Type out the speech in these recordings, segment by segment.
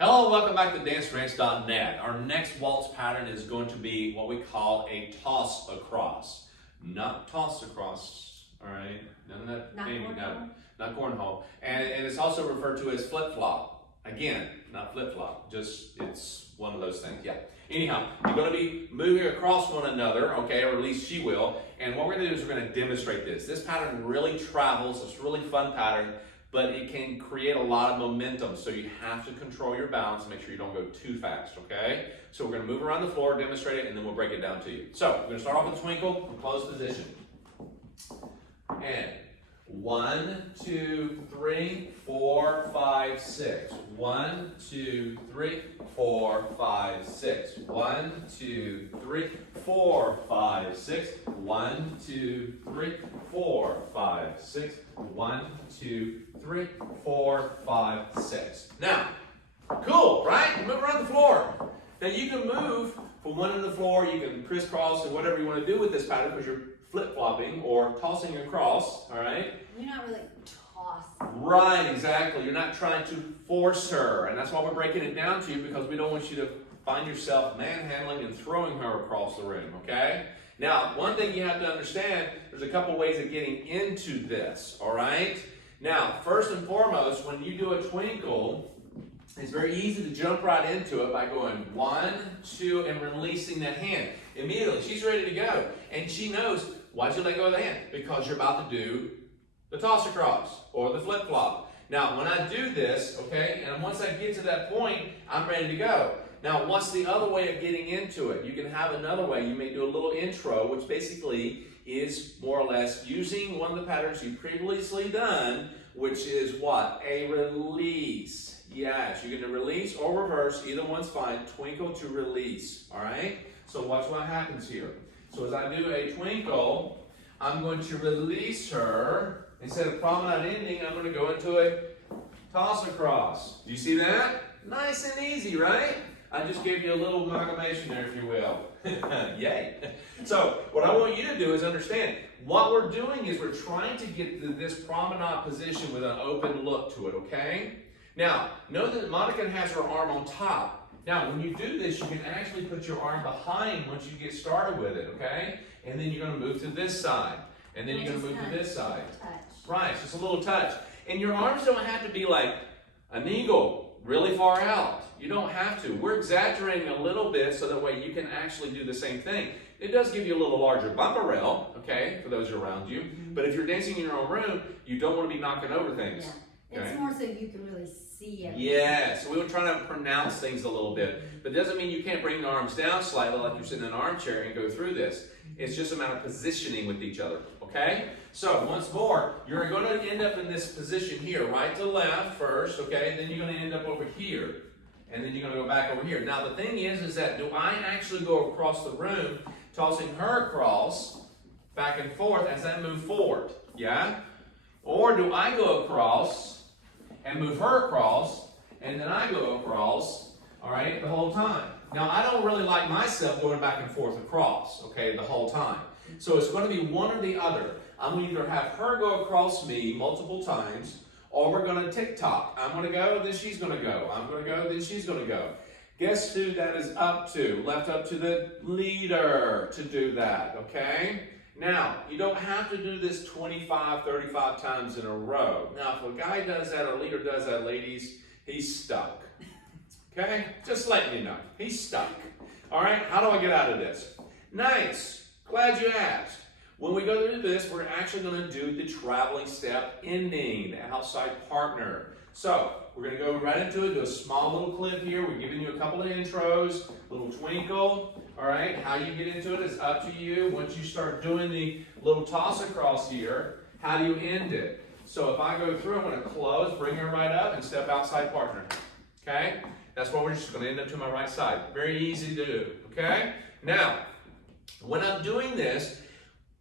Hello, welcome back to danceranch.net. Our next waltz pattern is going to be what we call a toss across. Not toss across, all right? None of that. Not cornhole. And it's also referred to as flip-flop. Again, not flip-flop, just it's one of those things, yeah. Anyhow, you're going to be moving across one another, okay, or at least she will. And what we're going to do is we're going to demonstrate this. This pattern really travels. It's a really fun pattern, but it can create a lot of momentum, so you have to control your balance and make sure you don't go too fast, okay? So we're going to move around the floor, demonstrate it, and then we'll break it down to you. So we're going to start off with twinkle, closed position. And 1, 2, 3, 4, 5, 6. 1, 2, 3, 4, 5, 6. 1, 2, 3, 4, 5, 6. 1, 2, 3, 4, 5, 6. 1, 2, 3, 4, 5, 6. Now, cool, right? Move around the floor. Now you can move from one end of the floor, you can crisscross and whatever you want to do with this pattern because you're flip-flopping or tossing across, all right? You're not really tossing. Right, exactly. You're not trying to force her, and that's why we're breaking it down to you, because we don't want you to find yourself manhandling and throwing her across the room, okay? Now, one thing you have to understand, there's a couple ways of getting into this, all right? Now, first and foremost, when you do a twinkle, it's very easy to jump right into it by going 1, 2, and releasing that hand. Immediately, she's ready to go, and she knows, why'd you let go of the hand? Because you're about to do the toss across or the flip flop. Now, when I do this, okay, and once I get to that point, I'm ready to go. Now, what's the other way of getting into it? You can have another way. You may do a little intro, which basically is more or less using one of the patterns you've previously done, which is what? A release. Yes, you can release or reverse. Either one's fine. Twinkle to release, all right? So watch what happens here. So as I do a twinkle, I'm going to release her. Instead of promenade ending, I'm going to go into a toss across. Do you see that? Nice and easy, right? I just gave you a little amalgamation there, if you will. Yay. So what I want you to do is understand, what we're doing is we're trying to get to this promenade position with an open look to it, okay? Now, know that Monica has her arm on top. Now, when you do this, you can actually put your arm behind once you get started with it, okay? And then you're going to move to this side. And then you're going to move to this side. Right, just a little touch. And your arms don't have to be like an eagle, really far out. You don't have to. We're exaggerating a little bit so that way you can actually do the same thing. It does give you a little larger bumper rail, okay, for those around you. But if you're dancing in your own room, you don't want to be knocking over things. Yeah. Okay? It's more so you can really see everything. Yeah, so we were trying to pronounce things a little bit. But it doesn't mean you can't bring the arms down slightly like you're sitting in an armchair and go through this. It's just a matter of positioning with each other, okay? So once more, you're going to end up in this position here, right to left first, okay? Then you're going to end up over here. And then you're going to go back over here. Now the thing is that do I actually go across the room, tossing her across, back and forth as I move forward, yeah? Or do I go across and move her across, and then I go across, all right, the whole time? Now, I don't really like myself going back and forth across, okay, the whole time. So it's going to be one or the other. I'm going to either have her go across me multiple times, or we're going to tick-tock. I'm going to go, then she's going to go. I'm going to go, then she's going to go. Guess who that is up to? Left up to the leader to do that, okay? Now, you don't have to do this 25, 35 times in a row. Now, if a guy does that or a leader does that, ladies, he's stuck. Okay? Just letting you know. He's stuck. All right? How do I get out of this? Nice. Glad you asked. When we go through this, we're actually going to do the traveling step ending, the outside partner. So, we're going to go right into it, do a small little clip here. We're giving you a couple of intros, little twinkle. All right? How you get into it is up to you. Once you start doing the little toss across here, how do you end it? So, if I go through, I'm going to close, bring her right up, and step outside partner. Okay? That's what we're just going to end up to my right side. Very easy to do, okay? Now, when I'm doing this,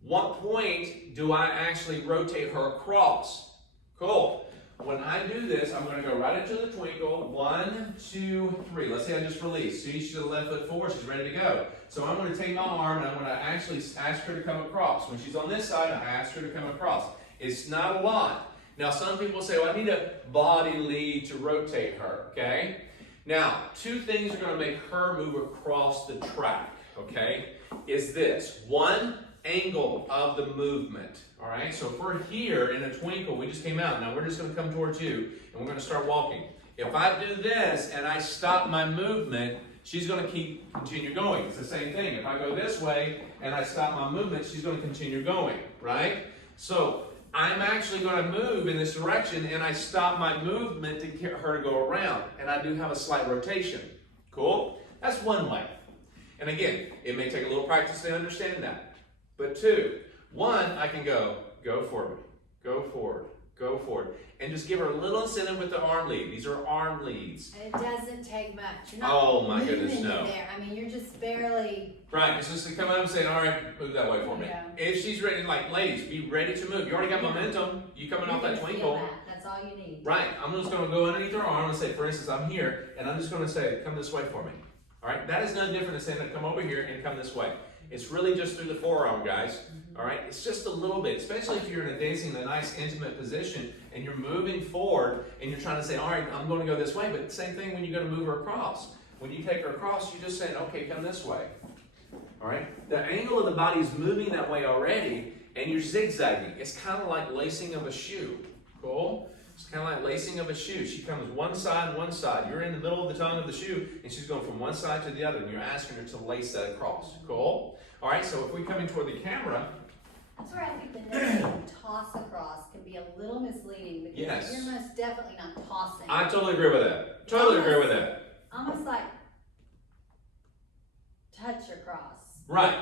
what point do I actually rotate her across? Cool. When I do this, I'm going to go right into the twinkle. 1, 2, 3. Let's say I just released. See, she's the left foot forward. She's ready to go. So I'm going to take my arm and I'm going to actually ask her to come across. When she's on this side, I ask her to come across. It's not a lot. Now, some people say, well, I need a body lead to rotate her, okay? Now, two things are going to make her move across the track, okay, is this. One, angle of the movement, all right? So if we're here in a twinkle, we just came out. Now we're just going to come towards you, and we're going to start walking. If I do this and I stop my movement, she's going to continue going. It's the same thing. If I go this way and I stop my movement, she's going to continue going, right? So I'm actually going to move in this direction, and I stop my movement to get her to go around, and I do have a slight rotation. Cool? That's one way. And again, it may take a little practice to understand that. But two, one, I can go forward, go forward, go forward, and just give her a little incentive with the arm lead. These are arm leads. And it doesn't take much. You're not Oh my goodness, no. there. I mean, you're just barely. Right, it's just to come up and say, all right, move that way for me. Yeah. If she's ready, like ladies, be ready to move. You already got momentum. You coming off that Feel twinkle. that. That's all you need. Right, I'm just going to go underneath her arm and say, for instance, I'm here, and I'm just going to say, come this way for me. All right, that is no different than saying, come over here and come this way. It's really just through the forearm, guys. All right, it's just a little bit, especially if you're in a dancing, a nice intimate position, and you're moving forward, and you're trying to say, all right, I'm going to go this way. But same thing when you're going to move her across. When you take her across, you just say, okay, come this way. All right, the angle of the body is moving that way already, and you're zigzagging. It's kind of like lacing of a shoe. Cool? It's kind of like lacing of a shoe. She comes one side, one side. You're in the middle of the tongue of the shoe, and she's going from one side to the other, and you're asking her to lace that across. Cool? All right, so if we come in toward the camera. That's where I think the notion toss across can be a little misleading because Yes. you're most definitely not tossing. I totally agree with that. Totally agree with that. Almost like touch across. Right.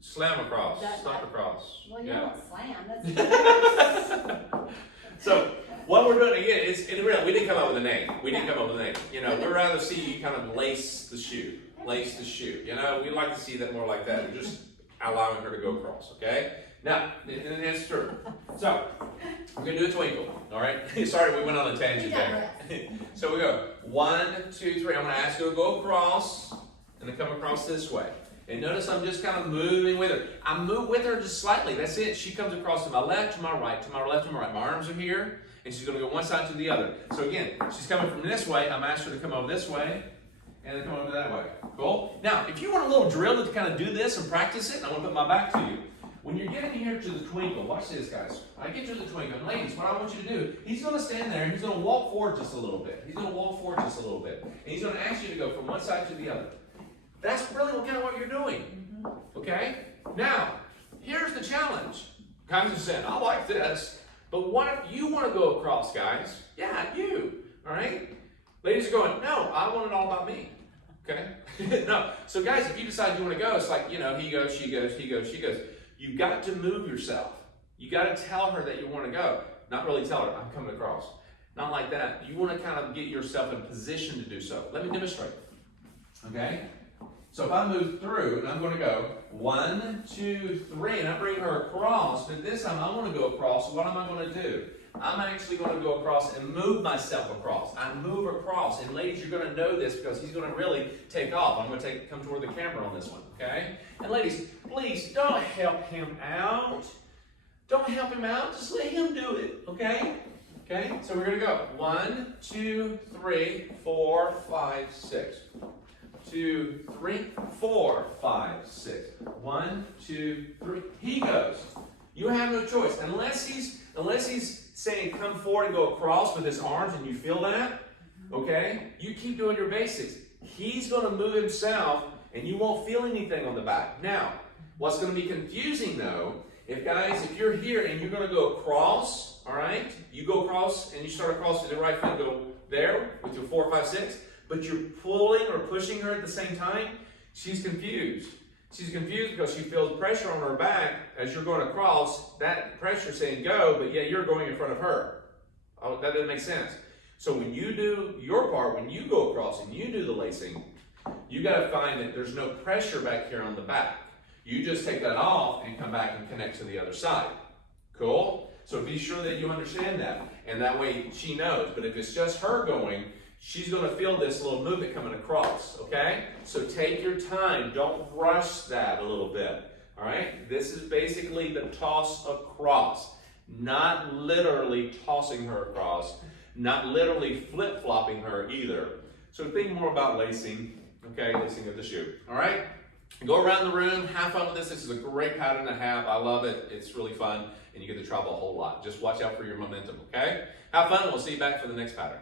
Slam across. That- Stop across. Well, you Yeah. don't slam. That's So what we're doing again is, in real, we didn't come up with a name. We didn't come up with a name. You know, we'd rather see you kind of lace the shoe. Lace the shoe. You know, we like to see that more like that. And just allowing her to go across, okay? Now, and that's true. So, we're going to do a twinkle, all right? Sorry, we went on a tangent there. So we go 1, 2, 3. I'm going to ask you to go across and then come across this way. And notice I'm just kind of moving with her. I move with her just slightly. That's it. She comes across to my left, to my right, to my left, to my right. My arms are here, and she's going to go one side to the other. So again, she's coming from this way. I'm asking her to come over this way. And then come over that way. Cool? Now, if you want a little drill to kind of do this and practice it, I want to put my back to you. When you're getting here to the twinkle, watch this, guys. I get to the twinkle, and ladies, what I want you to do, he's going to stand there, and he's going to walk forward just a little bit. He's going to walk forward just a little bit. And he's going to ask you to go from one side to the other. That's really kind of what you're doing. Okay? Now, here's the challenge. Guys are saying, I like this, but what if you want to go across, guys? Yeah, you. All right? Ladies are going, no, I want it all about me. Okay? No. So guys, if you decide you want to go, it's like, you know, he goes, she goes, he goes, she goes. You've got to move yourself. You got to tell her that you want to go. Not really tell her, I'm coming across. Not like that. You want to kind of get yourself in position to do so. Let me demonstrate. Okay? So if I move through, and I'm going to go 1, 2, 3, and I bring her across, but this time I want to go across, so what am I going to do? I'm actually going to go across and move myself across. I move across. And ladies, you're going to know this because he's going to really take off. I'm going to come toward the camera on this one, okay? And ladies, please don't help him out. Don't help him out. Just let him do it, okay? Okay? So we're going to go 1, 2, 3, 4, 5, 6. 2, 3, 4, 5, 6. 1, 2, 3. He goes. You have no choice. Unless he's saying come forward and go across with his arms and you feel that, okay? You keep doing your basics. He's going to move himself and you won't feel anything on the back. Now, what's going to be confusing though, if you're here and you're going to go across, all right? You go across and you start across with your right foot, go there with your 4, 5, 6, but you're pulling or pushing her at the same time, she's confused. She's confused because she feels pressure on her back as you're going across. That pressure saying go, but yet you're going in front of her. Oh, that doesn't make sense. So when you do your part, when you go across and you do the lacing, you got to find that there's no pressure back here on the back. You just take that off and come back and connect to the other side. Cool? So be sure that you understand that. And that way she knows. But if it's just her going, she's going to feel this little movement coming across, okay? So take your time. Don't rush that a little bit, all right? This is basically the toss across, not literally tossing her across, not literally flip-flopping her either, So think more about lacing, okay, lacing of the shoe, all right? Go around the room, have fun with this. This is a great pattern to have. I love it. It's really fun, and you get to travel a whole lot. Just watch out for your momentum, okay? Have fun. We'll see you back for the next pattern.